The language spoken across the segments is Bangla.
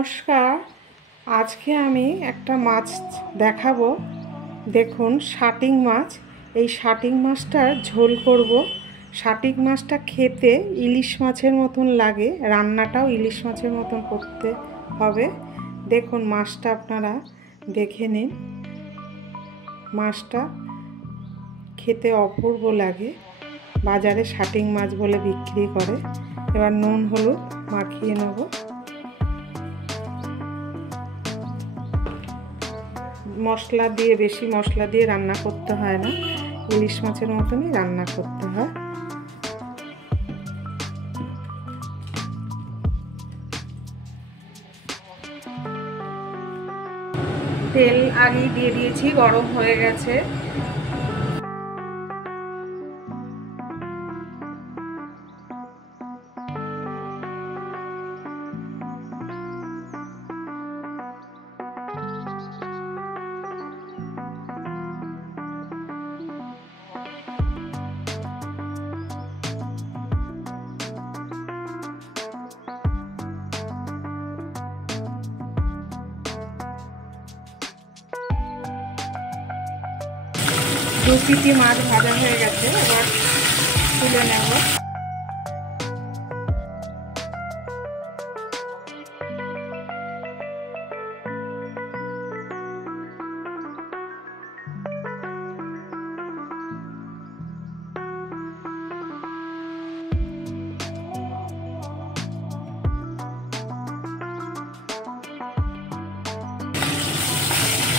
নমস্কার। আজকে আমি একটা মাছ দেখাবো। দেখুন, শাটিং মাছ। এই শাটিং মাছটার ঝোল করব। শাটিং মাছটা খেতে ইলিশ মাছের মতন লাগে, রান্নাটাও ইলিশ মাছের মতন করতে হবে। দেখুন, মাছটা আপনারা দেখে নিন। মাছটা খেতে অপূর্ব লাগে। বাজারে শাটিং মাছ বলে বিক্রি করে। এবার নুন হলুদ মাখিয়ে নেব। মশলা দিয়ে, বেশি মশলা দিয়ে রান্না করতে হয় না, ইলিশ মাছের মতনই রান্না করতে হয়। তেল আগেই দিয়ে দিয়েছি, গরম হয়ে গেছে। দু পিটি মাছ ভাজা হয়ে গেছে, এবার তুলে নেব।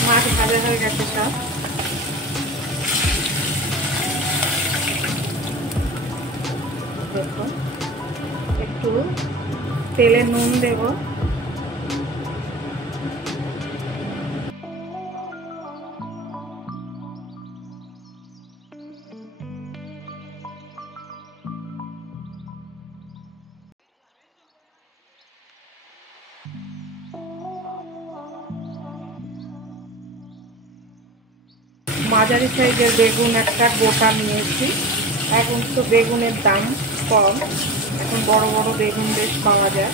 মাছ ভাজা হয়ে গেছে সব। দেখুন, একটু তেলে নুন দেব। মাঝারি সাইজের বেগুন একটা গোটা নিয়েছি। এখন তো বেগুনের দাম কম, এখন বড় বড় বেগুন বেশ পাওয়া যায়।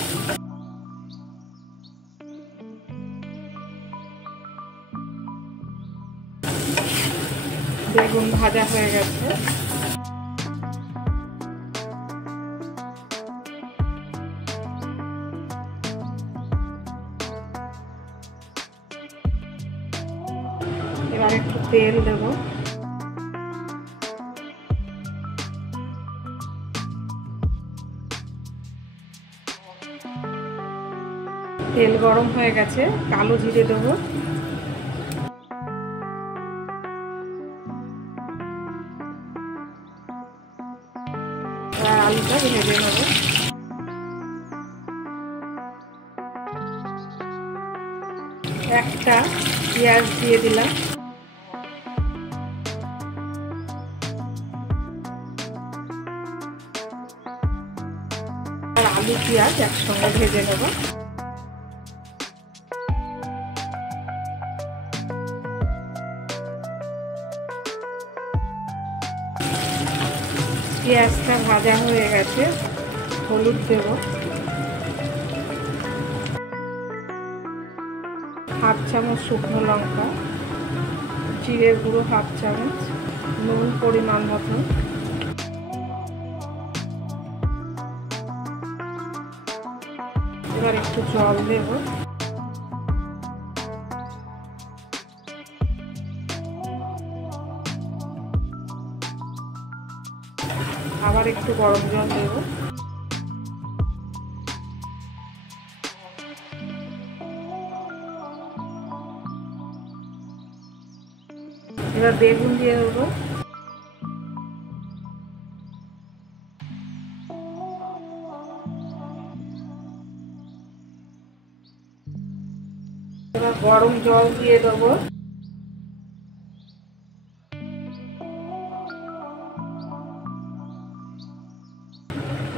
বেগুন ভাজা হয়ে গেছে। এবার একটু তেল দেব। তেল গরম হয়ে গেছে, কালো জিরে দেব। আলুটা ভেজে নেব। একটা পেঁয়াজ দিয়ে দিলাম। আর আলু পেঁয়াজ একসঙ্গে ভেজে নেব। পেঁয়াজটা ভাজা হয়ে গেছে, হলুদ দেব। হাফ চামচ শুকনো লঙ্কা, জিরে গুঁড়ো হাফ চামচ, নুন পরিমাণ মতো। এবার একটু জল দেব। আবার একটু গরম জল দেব। এবার বেগুন দিয়ে দেবো। এবার গরম জল দিয়ে দেবো।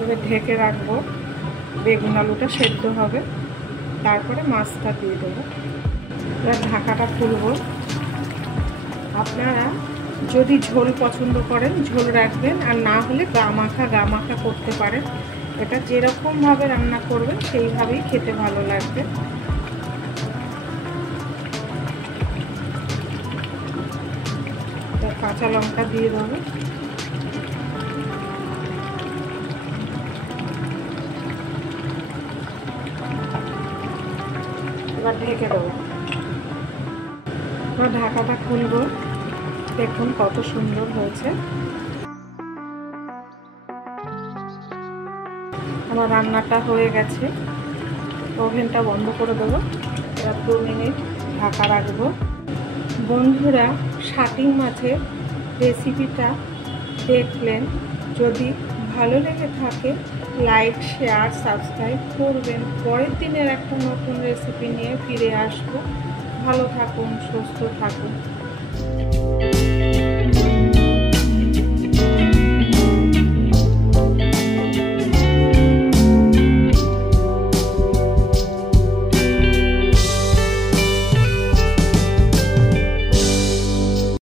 এবার ঢেকে রাখবো, বেগুন আলুটা সেদ্ধ হবে, তারপরে মাছটা দিয়ে দেবো। এবার ঢাকাটা খুলবো। আপনারা যদি ঝোল পছন্দ করেন ঝোল রাখবেন, আর না হলে গা মাখা করতে পারেন। এটা যেরকমভাবে রান্না করবেন সেইভাবেই খেতে ভালো লাগবে। কাঁচা লঙ্কা দিয়ে দেবো। এবার ঢেকে দেবো। এবার ঢাকাটা খুলবো। দেখুন কত সুন্দর হয়েছে। আমার রান্নাটা হয়ে গেছে। ওভেনটা বন্ধ করে দেবো। এবার 2 মিনিট ঢাকা রাখবো। বন্ধুরা, শাটিং মাছের রেসিপিটা দেখলেন। যদি ভালো লেগে থাকে লাইক, শেয়ার, সাবস্ক্রাইব করবেন। পরের দিনের একটা নতুন রেসিপি নিয়ে ফিরে আসবো। ভালো থাকুন, সুস্থ থাকুন।